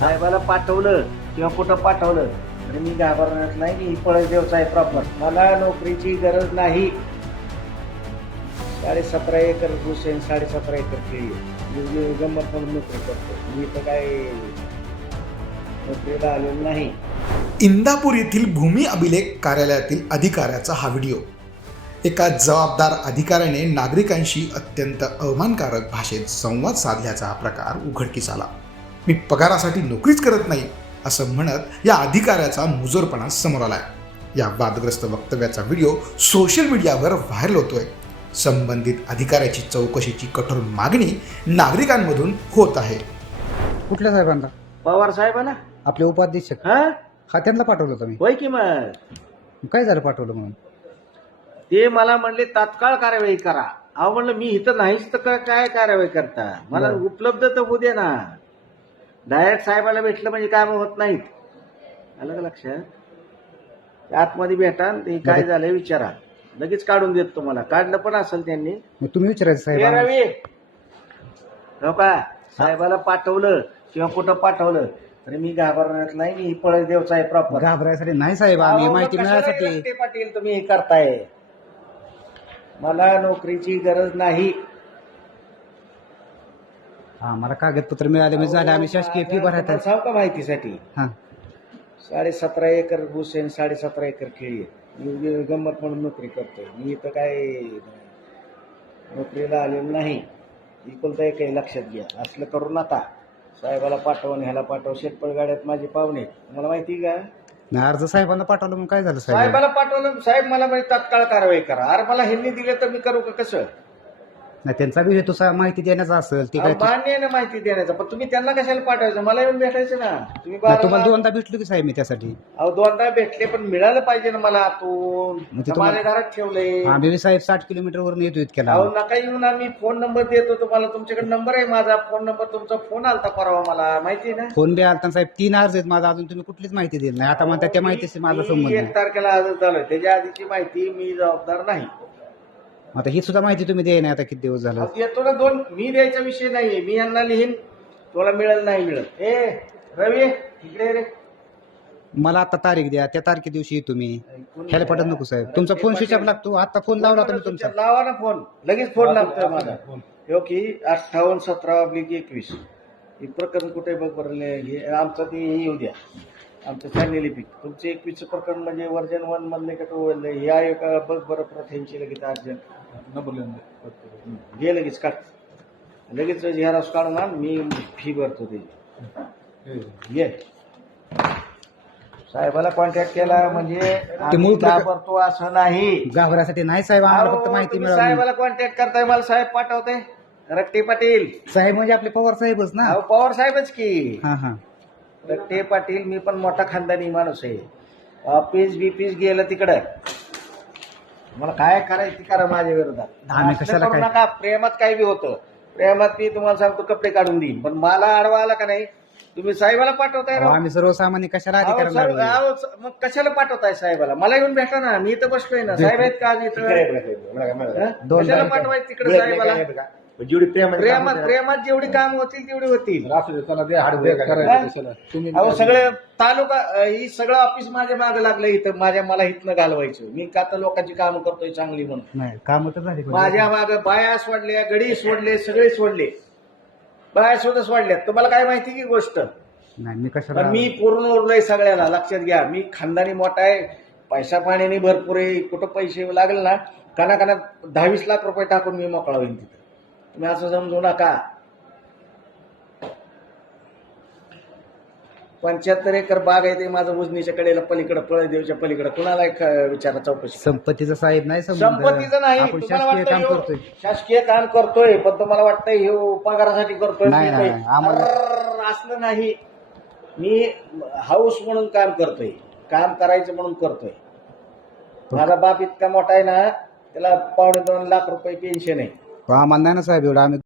साहेबाला पाठवलं किंवा कुठं पाठवलं तरी मी घाबरणार नाही मी पळसदेवचा आहे प्रॉपर मला नोकरीची गरज नाही. साडे सतरा एकर ऊस साडे सतरा एकर केळी गंमत म्हणून नोकरी करतो. मी तर काय नोकरीला आलेलो नाही. इंदापूर येथील भूमी अभिलेख कार्यालयातील अधिकाऱ्याचा हा व्हिडिओ. एका जबाबदार अधिकाऱ्याने नागरिकांशी अत्यंत अवमानकारक भाषेत संवाद साधल्याचा हा प्रकार उघडकीस आला. मी पगारासाठी नोकरीच करत नाही असं म्हणत या अधिकाऱ्याचा मुजोरपणा समोर आलाय. या वादग्रस्त वक्तव्याचा व्हिडिओ सोशल मीडियावर व्हायरल होतोय. संबंधित अधिकाऱ्याची चौकशीची कठोर मागणी नागरिकांमधून होत आहे. कुठल्या साहेबांना? पवार साहेबाला आपले उपाधीक्षक हा? हा त्यांना पाठवलं होतं मी. की मग? काय झालं पाठवलं म्हणून? ते मला म्हणले तात्काळ कार्यवाही करा. अहो म्हणलं मी इथं नाहीच तर काय- काय कार्यवाही करता? मला बरं. उपलब्ध तर होऊ दे ना. डायरेक्ट साहेबाला भेटलं म्हणजे काम होत नाहीत. आलं का लक्षात आतमध्ये भेटा ते काय. झालंय विचारा. लगेच काढून देत तुम्हाला. काढलं पण असेल त्यांनी. तुम्ही विचारायचं साहेब हो का? साहेबाला पाठवलं किंवा कुठं पाठवलं तरी मी घाबरणार नाही. मी पळसदेवचा आहे प्रॉपर घाबरायसाठी नाही साहेब आम्ही माहिती मिळायसाठी. पाटील तुम्ही हे करताय? मला नोकरीची गरज नाही. हा मला कागदपत्र मिळाले म्हणजे झाले आम्ही शासकीय फी भरायला तुम्हाला सांगू का माहितीसाठी? हा. साडे सतरा एकर ऊस आहे साडे सतरा एकर केळी आहे. मी गंमत म्हणून नोकरी करतोय. मी इथं काय नोकरीला आलेलो नाही. एकुलता एक लक्षात घ्या. असलं करू नका. साहेबाला पाठव आणि ह्याला पाठव. शेतपळ गाड्यात माझे पाहुणे मला माहिती आहे का? नाही अर्ज साहेबांना पाठवलं मग काय झालं साहेब? साहेबाला पाठवलं साहेब मला म्हणजे तात्काळ कारवाई करा. अरे मला ह्यांनी दिलं तर मी करू का कसं? नाही त्यांचा बी हेतू सा- माहिती देण्याचा असेल ती काय अहो, मान्य आहे ना माहिती देण्याचं पण तुम्ही त्यांना कशाला पाठवायचं? मला येऊन भेटायचं ना. तुम्ही नाही, तुम्हाला दोनदा भेटलो की साहेब मी त्यासाठी. अहो दोनदा भेटले पण मिळालं पाहिजे ना मला आतून. तर माझ्या घरात ठेवले. आम्ही बी साहेब साठ किलोमीटर वरून येतो इतक्याला अहो नका येऊन आम्ही फोन नंबर देतो तुम्हाला. तुमच्याकडे नंबर आहे माझा. फोन नंबर तुमचा. फोन आलता परवा मला. माहिती आहे ना? फोन बी आलता साहेब. तीन अर्ज आहेत माझा. अजून तुम्ही कुठलीच माहिती दिली नाही. आता म्हणतात त्या माहितीशी माझा मी संबंध एक नाही. तारखेला आजच झालोय त्याच्या आधीची माहिती मी जबाबदार नाही. आता ही सुद्धा माहिती तुम्ही दे नाही आता किती दिवस झालं. येतो ना दोन मी द्यायचा विषय नाहीये. मी यांना लिहीन तुला मिळेल नाही मिळेल. ए रवी इकडे ये रे. मला आता तारीख द्या त्या तारखे दिवशी येतो मी ह्याला पटत नको साहेब. तुमचा फोन स्विच ऑफ लागतो. आता फोन लावला तुम्ही तुमचा. लावा ना फोन. लगेच फोन लागतोय माझा. हो की अठ्ठावन्न सतरा ऑब्लिक एकवीस. हे प्रकरण कुठे बघ बरं हे आमचं ते हे येऊ द्या. आमचं चॅनेल लिपिक तुमचे एकवीसचं प्रकरण म्हणजे वर्जन वन मधले का टू हे आहे का? बघ बरं प्रथेंची लगेच अर्जंट घे लगेच काढ. लगेच झेरॉक्स काढून आण मी फी भरतो ते. घे साहेबाला कॉन्टॅक्ट केला म्हणजे घाबरतो असं नाही. घाबरासाठी नाही साहेब आम्हाला फक्त माहिती मिळाली. साहेबाला कॉन्टॅक्ट करताय मला साहेब पाठवते रट्टे पाटील. साहेब म्हणजे आपले पवार साहेबच ना? पवार साहेबच की. हा हा. रट्टे पाटील मी पण मोठा खानदानी माणूस आहे. ऑफिस बिफिस गेलं तिकडं. मला काय करायचं ते करा माझ्या विरोधात. काय- नका प्रेमात काही बी होतं. प्रेमात मी तुम्हाला सांगतो कपडे काढून देईन. पण मला आडवा आला का नाही? तुम्ही साहेबाला पाठवताय. आम्ही सर्वसामान्य कशाला मग कशाला पाठवताय साहेबाला? मला येऊन भेटा ना. मी इथं बसलोय ना. साहेब आहेत का आज इथं? हं? कशाला. पाठवायचं तिकडे साहेबाला? जेवढी प्रेम प्रेमात प्रेमात जेवढी काम होतील तेवढी होतील. तुम्ही अहो सगळे तालुका ही सगळं ऑफिस माझ्या मागे लागलं इथं माझ्या मला इथनं घालवायचं. मी का तर लोकांची कामं करतोय चांगली म्हणून. नाही काम तर झाली माझ्या मागे बाया सोडल्या गडी सोडले सगळे सोडले. बाया सुद्धा सोडल्यात. तुम्हाला काय माहिती की गोष्ट? नाही मी पण कशाला मी पूर्ण उरलोय सगळ्याला लक्षात घ्या. मी खानदानी मोठा आहे पैसा पाण्याने भरपूर आहे कुठं पैसे लागले ना काना काना दहावीस लाख रुपये टाकून मी मोकळा होईन तिथं. तुम्ही असं समजू नका. पंच्याहत्तर एकर बाग आहे ते माझं उजनीच्या कडेला पलीकडे पळदेवच्या पलीकडे. कुणाला एक विचारा चौकशी. संपत्तीचा साहेब नाही संबंध. संपत्तीचं नाही आपण तुम्हाला शासकीय वाटतं काम ह्यो- करतोय. शासकीय काम करतोय पण तुम्हाला वाटतं हे पगारासाठी करतोय नाही, आम्हाला- असलं नाही. मी हाऊस म्हणून काम करतोय. काम करायचं म्हणून करतोय. माझा बाप इतका मोठा आहे ना त्याला पावणे दोन लाख रुपये पेन्शन आहे. आम्हाला नाही ना साहेब एवढं आम्ही